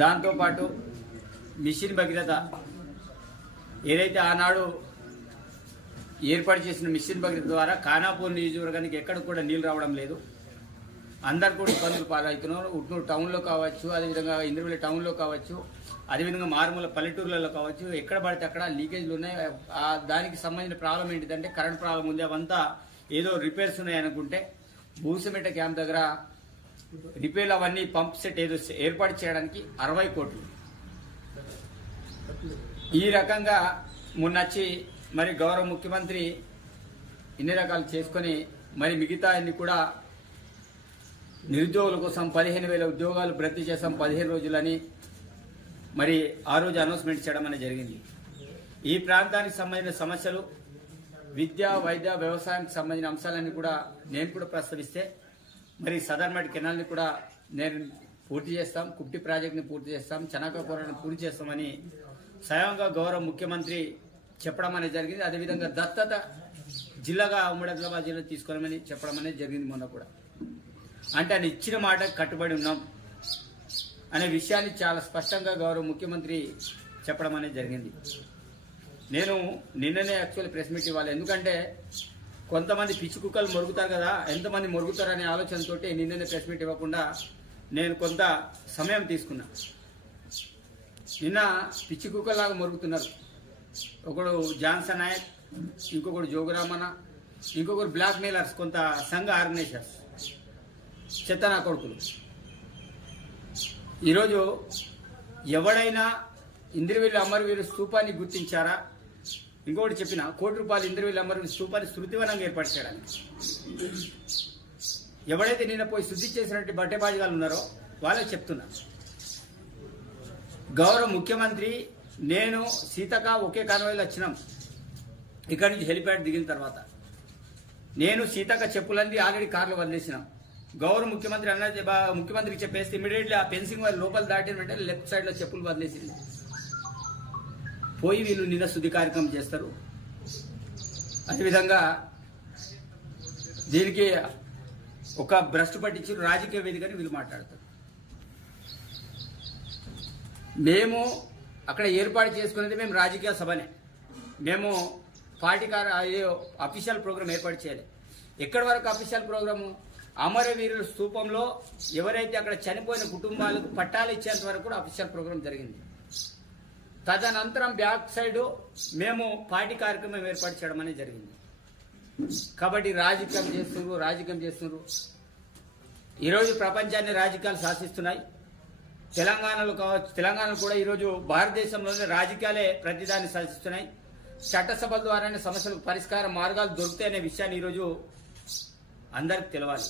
దాంతోపాటు మిషన్ భగీరథ ఏదైతే ఆనాడు ఏర్పాటు చేసిన మిషన్ భగీరథ ద్వారా ఖానాపూర్ నియోజకవర్గానికి ఎక్కడ కూడా నీళ్ళు రావడం లేదు. అందరు కూడా ఇబ్బందులు పాలవుతున్నారు. ఉట్నూరు టౌన్లో కావచ్చు అదేవిధంగా ఇంద్రవెల్లి టౌన్లో కావచ్చు అదేవిధంగా మారుమూల పల్లెటూర్లలో కావచ్చు ఎక్కడ పడితే అక్కడ లీకేజ్లు ఉన్నాయి. దానికి సంబంధించిన ప్రాబ్లం ఏంటిదంటే కరెంట్ ప్రాబ్లం ఉంది. అవంతా ఏదో రిపేర్స్ ఉన్నాయి అనుకుంటే భూసమెట క్యాంప్ దగ్గర రిపేర్లు అవన్నీ పంప్ సెట్ ఏదో ఏర్పాటు చేయడానికి అరవై కోట్లు. ఈ రకంగా మొన్నొచ్చి మరి గౌరవ ముఖ్యమంత్రి ఇన్ని రకాలు చేసుకొని మరి మిగతా అన్ని కూడా నిరుద్యోగుల కోసం పదిహేను వేల ఉద్యోగాలు భర్తీ చేస్తాం పదిహేను రోజులని మరి ఆ రోజు అనౌన్స్మెంట్ చేయడం అనేది జరిగింది. ఈ ప్రాంతానికి సంబంధించిన సమస్యలు విద్య వైద్య వ్యవసాయానికి సంబంధించిన అంశాలన్నీ కూడా నేను కూడా ప్రస్తావిస్తే మరి సదర్మట్ కెనాల్ని కూడా నేను పూర్తి చేస్తాం కుప్టి ప్రాజెక్ట్ని పూర్తి చేస్తాం చనకాపురాన్ని పూర్తి చేస్తామని స్వయంగా గౌరవ ముఖ్యమంత్రి చెప్పడం అనేది జరిగింది. అదేవిధంగా దత్తత జిల్లాగా ఉమ్మడి ఆదిలాబాద్ జిల్లా తీసుకోవడమని చెప్పడం అనేది జరిగింది మొన్న కూడా. అంటే ఆయన ఇచ్చిన మాట కట్టుబడి ఉన్నాం అనే విషయాన్ని చాలా స్పష్టంగా గౌరవ ముఖ్యమంత్రి చెప్పడం అనేది జరిగింది. నేను నిన్ననే యాక్చువల్ ప్రెస్ మీట్ ఇవ్వాలి. ఎందుకంటే కొంతమంది పిచ్చి కుక్కలు మొరుగుతారు కదా ఎంతమంది మొరుగుతారు అనే ఆలోచనతో నిన్ననే ప్రెస్ మీట్ ఇవ్వకుండా నేను కొంత సమయం తీసుకున్నా. నిన్న పిచ్చి కుక్కలాగా మొరుగుతున్నారు. ఒకడు జాన్సన్ నాయక్ ఇంకొకడు జోగురామన్న ఇంకొకరు బ్లాక్ మెయిలర్స్ కొంత సంఘ ఆర్గనైజర్స్ చెత్త నా కొడుకులు. ఈరోజు ఎవడైనా ఇంద్రవీళ్ళు అమరవీరు స్థూపాన్ని గుర్తించారా? ఇంకొకటి చెప్పిన కోటి రూపాయలు ఇంద్ర అమరవీరు స్థూపాన్ని శృతివనంగా ఏర్పాటు చేయడానికి. ఎవడైతే నిన్న పోయి శుద్ధి చేసినట్టు బట్టెబాజిగాలు ఉన్నారో వాళ్ళకి చెప్తున్నా. గౌరవ ముఖ్యమంత్రి నేను సీతక ఒకే కాన్వాయిలో వచ్చినాం. ఇక్కడి నుంచి హెలిప్యాడ్ దిగిన తర్వాత. నేను సీతక చెప్పులన్నీ ఆల్రెడీ కార్లో వదిలేసినాం. గౌరవ ముఖ్యమంత్రి అన్నది ముఖ్యమంత్రికి చెప్పేస్తే ఇమీడియట్లీ ఆ పెన్సింగ్ వారి లోపల దాటిన వెంటనే లెఫ్ట్ సైడ్లో చెప్పులు వదిలేసింది. పోయి వీళ్ళు నిన్న శుద్ధి కార్యక్రమం చేస్తారు. అదేవిధంగా దీనికి ఒక భ్రష్టు పట్టించి రాజకీయ వేదికని వీళ్ళు మాట్లాడతారు. మేము అక్కడ ఏర్పాటు చేసుకునేది మేము రాజకీయ సభనే. మేము పార్టీ అఫీషియల్ ప్రోగ్రామ్ ఏర్పాటు చేయాలి. ఎక్కడి వరకు అఫీషియల్ ప్రోగ్రాము అమరవీరుల స్థూపంలో ఎవరైతే అక్కడ చనిపోయిన కుటుంబాలకు పట్టాలు ఇచ్చేంత వరకు కూడా అఫీషియల్ ప్రోగ్రామ్ జరిగింది. తదనంతరం బ్యాక్ సైడ్ మేము పార్టీ కార్యక్రమం ఏర్పాటు చేయడం అనేది జరిగింది. కాబట్టి రాజకీయం చేస్తున్నారు రాజకీయం చేస్తున్నారు. ఈరోజు ప్రపంచాన్ని రాజకీయాలు శాసిస్తున్నాయి. తెలంగాణలో కావచ్చు తెలంగాణలో కూడా ఈరోజు భారతదేశంలోనే రాజకీయాలే ప్రతిదాన్ని శాసిస్తున్నాయి. చట్టసభల ద్వారానే సమస్యలకు పరిష్కార మార్గాలు దొరుకుతాయనే విషయాన్ని ఈరోజు అందరికి తెలవాలి.